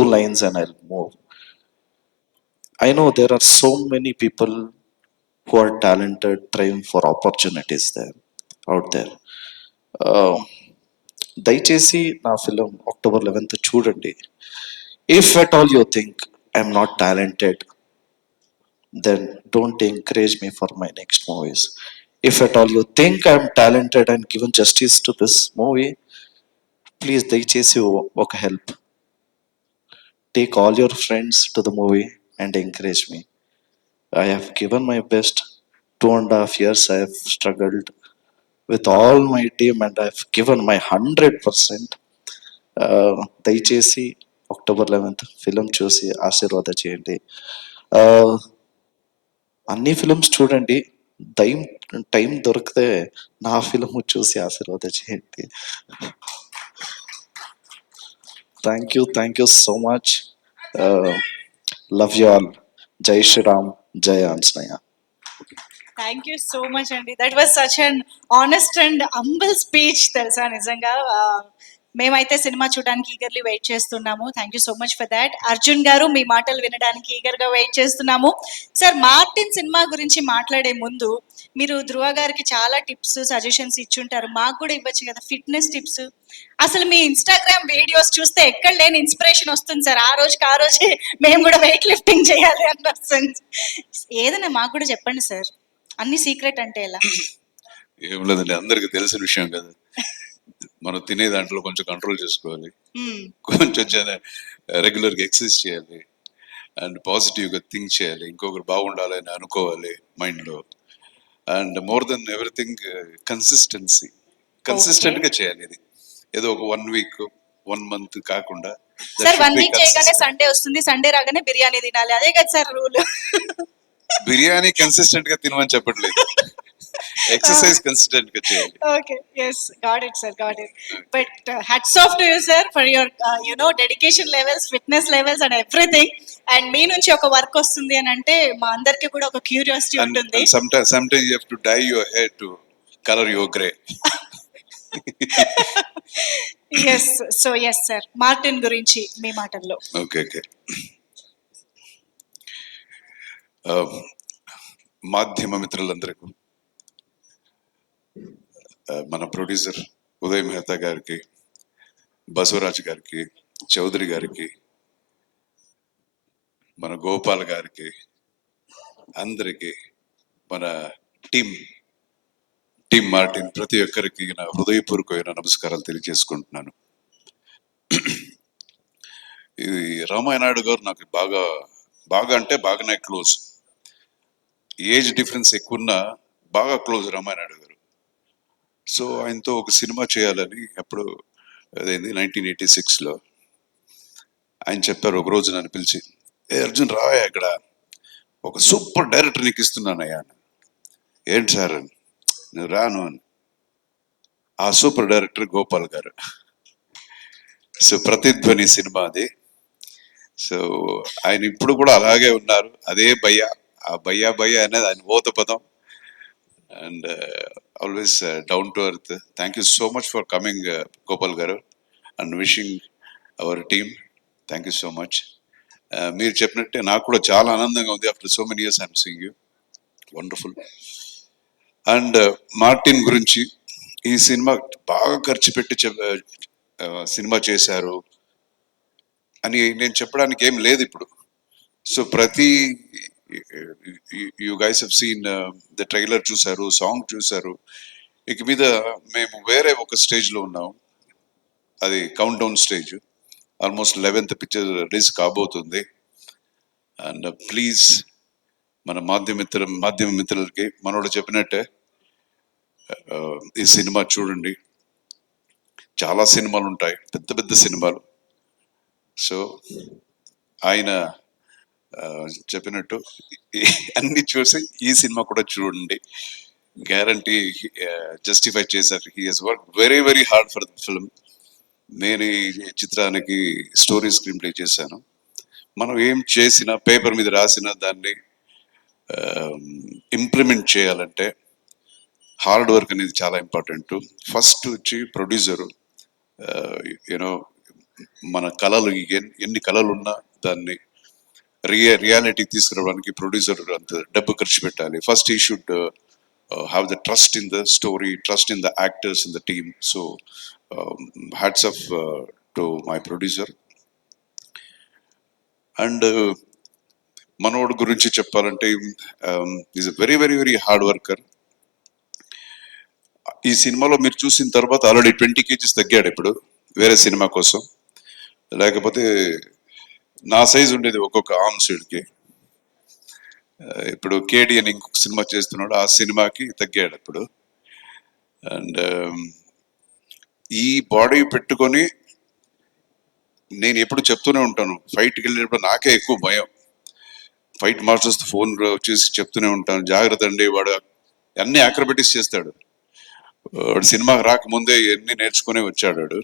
two lines and I'll move. I know there are so many people who are talented, trying for opportunities there, out there. దయచేసి నా film October 11th చూడండి. If at all you think I'm not talented, then don't encourage me for my next movies. If at all you think I'm talented and given justice to this movie, please దయచేసి ఒక help, take all your friends to the movie and encourage me. I have given my best. 2.5 years I have struggled with all my team and I've given my 100%. దయచేసి October 11th film చూసి ఆశీర్వాద చేయండి. అన్ని films చూడండి, time time దొరికితే నా film చూసి ఆశీర్వాద చేయండి. Thank you so much. Love you all. జై శ్రీరామ్, జై Anjaneya. Thank you so much అండి. That was such an honest and humble speech తెలుసా. నిజంగా మేమైతే సినిమా చూడడానికి ఈగర్లీ వెయిట్ చేస్తున్నాము. Thank you so much for that. Arjun గారు, మీ మాటలు వినడానికి ఈగర్గా వెయిట్ చేస్తున్నాము. సార్, మార్టిన్ సినిమా గురించి మాట్లాడే ముందు మీరు ధృవ గారికి చాలా టిప్స్, సజెషన్స్ ఇచ్చుంటారు. మాకు కూడా ఇవ్వచ్చు కదా ఫిట్నెస్ టిప్స్. అసలు మీ ఇన్స్టాగ్రామ్ వీడియోస్ చూస్తే ఎక్కడ లేని ఇన్స్పిరేషన్ వస్తుంది సార్. ఆ రోజే మేము కూడా వెయిట్ లిఫ్టింగ్ చేయాలి అని వస్తుంది. ఏదైనా మాకు కూడా చెప్పండి సార్. అన్ని సీక్రెట్ అంటే ఎలా? ఏం లేదండి, అందరికి తెలిసిన విషయం కదా. మనం తినే దాంట్లో కొంచెం కంట్రోల్ చేసుకోవాలి, కొంచెం రెగ్యులర్ గా ఎక్సర్సైజ్ చేయాలి, అండ్ పాజిటివ్ గా థింక్ చేయాలి, ఇంకొకరు బాగుండాలి అని అనుకోవాలి మైండ్ లో. And more than everything consistent గా చేయాలి. ఇది ఏదో ఒక 1 week 1 month కాకుండా. సార్ 1 week చేయగానే సండే వస్తుంది, సండే రాగానే బిర్యానీ తినాలి, అదే కదా సార్ రూల్. బిర్యానీ కన్సిస్టెంట్ గా తినమని చెప్పట్లేదు, ఎక్సర్సైజ్ కన్సిస్టెంట్ గా చేయాలి. Okay, yes, got it sir, got it. But hats off to you sir for your dedication levels, fitness levels and everything. And మీ నుంచి ఒక వర్క్ వస్తుంది అని అంటే మా అందరికి కూడా ఒక క్యూరియాసిటీ ఉంటుంది. Sometimes you have to dye your hair to color your gray. yes, so yes sir, Martin గురించి మీ మాటల్లో. ఓకే. మాధ్యమ మిత్రులందరికీ, మన ప్రొడ్యూసర్ ఉదయ్ మెహతా గారికి, బసవరాజ్ గారికి, చౌదరి గారికి, మన గోపాల్ గారికి, అందరికి, మన టీం మార్టిన్ ప్రతి ఒక్కరికి నా హృదయపూర్వకమైన నమస్కారాలు తెలియజేసుకుంటున్నాను. ఇది రామాయణాయుడు గారు నాకు బాగా అంటే బాగానే క్లోజ్. ఏజ్ డిఫరెన్స్ ఎక్కువన్నా బాగా క్లోజ్ రామాయణాయుడు గారు. సో ఆయనతో ఒక సినిమా చేయాలని అప్పుడు అదేంది 1986లో ఆయన చెప్పారు. ఒక రోజు నన్ను పిలిచి, అర్జున్ రావయ్యా, ఇక్కడ ఒక సూపర్ డైరెక్టర్ నీకు ఇస్తున్నానయ్యా. ఏంటి సార్ అని. నువ్వు రాను అని. ఆ సూపర్ డైరెక్టర్ గోపాల్ గారు. సో ప్రతిధ్వని సినిమా అది. సో ఆయన ఇప్పుడు కూడా అలాగే ఉన్నారు, అదే భయ్య. ఆ భయ్య అనేది ఆయన ఓత పదం. And always down to earth. Thank you so much for coming Gopal గారు, and wishing our team thank you so much. మీరు చెప్పినట్టే నాకు కూడా చాలా ఆనందంగా ఉంది. After so many years I'm seeing you, wonderful. And Martin గురించి, ఈ సినిమా బాగా ఖర్చు పెట్టి సినిమా చేశారు అని నేను చెప్పడానికి ఏం లేదు ఇప్పుడు. So you guys have seen the trailer చూసారు, సాంగ్ చూసారు. ఇక మీద మేము వేరే ఒక స్టేజ్ లో ఉన్నాం, అది count down stage. Almost 11th picture release కాబోతుంది. అండ్ ప్లీజ్ మన మాధ్యమ మిత్రులకి మనోడు చెప్పినట్టే ఈ సినిమా చూడండి. చాలా సినిమాలు ఉంటాయి, పెద్ద సినిమాలు. సో ఆయన చెప్పినట్టు అన్ని చూసి ఈ సినిమా కూడా చూడండి, గ్యారంటీ జస్టిఫై చేశారు. He has work very hard for the film. నేను ఈ చిత్రానికి స్టోరీ స్క్రీన్ ప్లే చేశాను. మనం ఏం చేసినా, పేపర్ మీద రాసినా, దాన్ని ఇంప్లిమెంట్ చేయాలంటే హార్డ్ వర్క్ అనేది చాలా ఇంపార్టెంట్. ఫస్ట్ వచ్చి ప్రొడ్యూసరు, యూనో మన కళలు ఎన్ని కళలు ఉన్నా దాన్ని రియాలిటీ తీసుకురావడానికి ప్రొడ్యూసర్ అంత డబ్బు ఖర్చు పెట్టాలి. ఫస్ట్ ఈ should have the trust in the story, trust in the actors in the team. So hats off to my producer. And మనోడు గురించి చెప్పాలంటే is a very very very hard worker. ఈ సినిమాలో మీరు చూసిన తర్వాత ఆల్రెడీ 20 kgs తగ్గాడు ఇప్పుడు వేరే సినిమా కోసం. లేకపోతే నా సైజ్ ఉండేది ఒక్కొక్క ఆర్మ్ సైడ్కి. ఇప్పుడు కేడి అని ఇంకొక సినిమా చేస్తున్నాడు, ఆ సినిమాకి తగ్గాడు ఇప్పుడు. అండ్ ఈ బాడీ పెట్టుకొని నేను ఎప్పుడు చెప్తూనే ఉంటాను, ఫైట్కి వెళ్ళినప్పుడు నాకే ఎక్కువ భయం. ఫైట్ మాస్టర్స్ ఫోన్ వచ్చేసి చెప్తూనే ఉంటాను, జాగ్రత్త అండి, వాడు అన్ని ఆక్రబెటిక్స్ చేస్తాడు. వాడు సినిమాకి రాకముందే ఎన్ని నేర్చుకునే వచ్చాడు వాడు.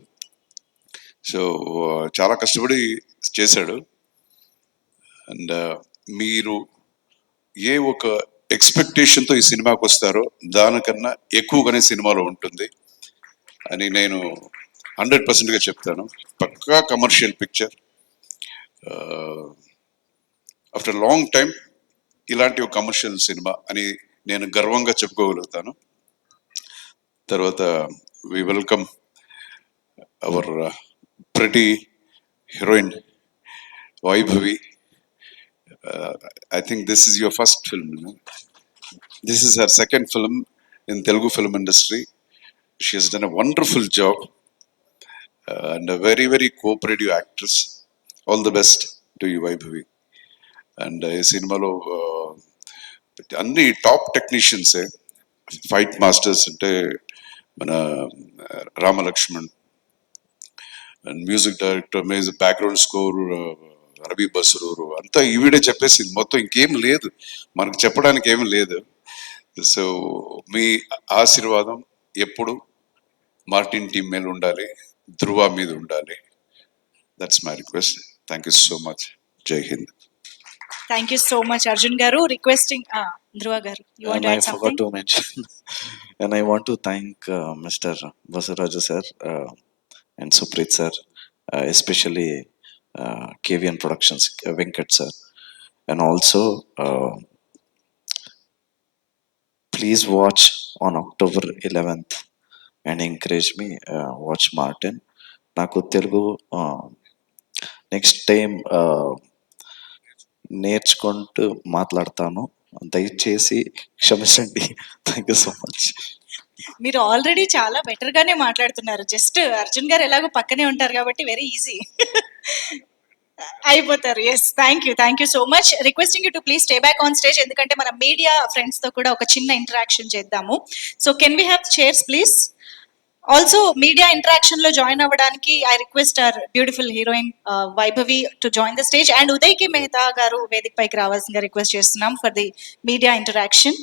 సో చాలా కష్టపడి చేశాడు. అండ్ మీరు ఏ ఒక ఎక్స్పెక్టేషన్తో ఈ సినిమాకి వస్తారో దానికన్నా ఎక్కువగానే సినిమాలో ఉంటుంది అని నేను 100%గా చెప్తాను. పక్కా commercial picture. After long time ఇలాంటి ఒక కమర్షియల్ సినిమా అని నేను గర్వంగా చెప్పుకోగలుగుతాను. తర్వాత we welcome our pretty heroine Vaibhavi. I think this is your first film. No? This is her second film in Telugu film industry. She has done a wonderful job and a very very cooperative actress. All the best to you, Vaibhavi. And ఈ సినిమాలో అన్ని top టెక్నీషియన్సే, fight masters అంటే మన Ramalakshman, and music director, background score Ravi Basrur, అంతా ఈవిడే చెప్పేసింది మొత్తం, ఇంకేం లేదు మనకు చెప్పడానికి ఏం లేదు. సో మీ ఆశీర్వాదం ఎప్పుడు మార్టిన్ టీం మీద ఉండాలి, ధృవ మీద ఉండాలి. That's my request. Thank you so much. జై Hind. Thank you so much Arjun గారు. రిక్వెస్టింగ్ ధ్రువ గారు, you want And to I add forgot something? to mention, and I want to thank Mr. Vasaraju sir and Supreet sir, especially KVN Productions, Venkat sir, and also please watch on October 11th and encourage me. Watch Martin. నాకు Telugu next time నేర్చుకుంటూ మాట్లాడతాను, దయచేసి క్షమించండి. Thank you so much. మీరు already చాలా better గానే మాట్లాడుతున్నారు. Just Arjun garu ఎలాగో పక్కనే ఉంటారు కాబట్టి వెరీ ఈజీ అయిపోతారు. Yes, thank you so much. Requesting you to please stay back on stage, ఎందుకంటే మన మీడియా ఫ్రెండ్స్ తో కూడా ఒక చిన్న ఇంటరాక్షన్ చేద్దాము. So can we have chairs please? Also media interaction లో జాయిన్ అవ్వడానికి I request our beautiful heroine Vaibhavi to join the stage, and Uday కి మెహతా గారు వేదిక పైకి రావాల్సిందిగా రిక్వెస్ట్ చేస్తున్నాం ఫర్ ది మీడియా ఇంటరాక్షన్.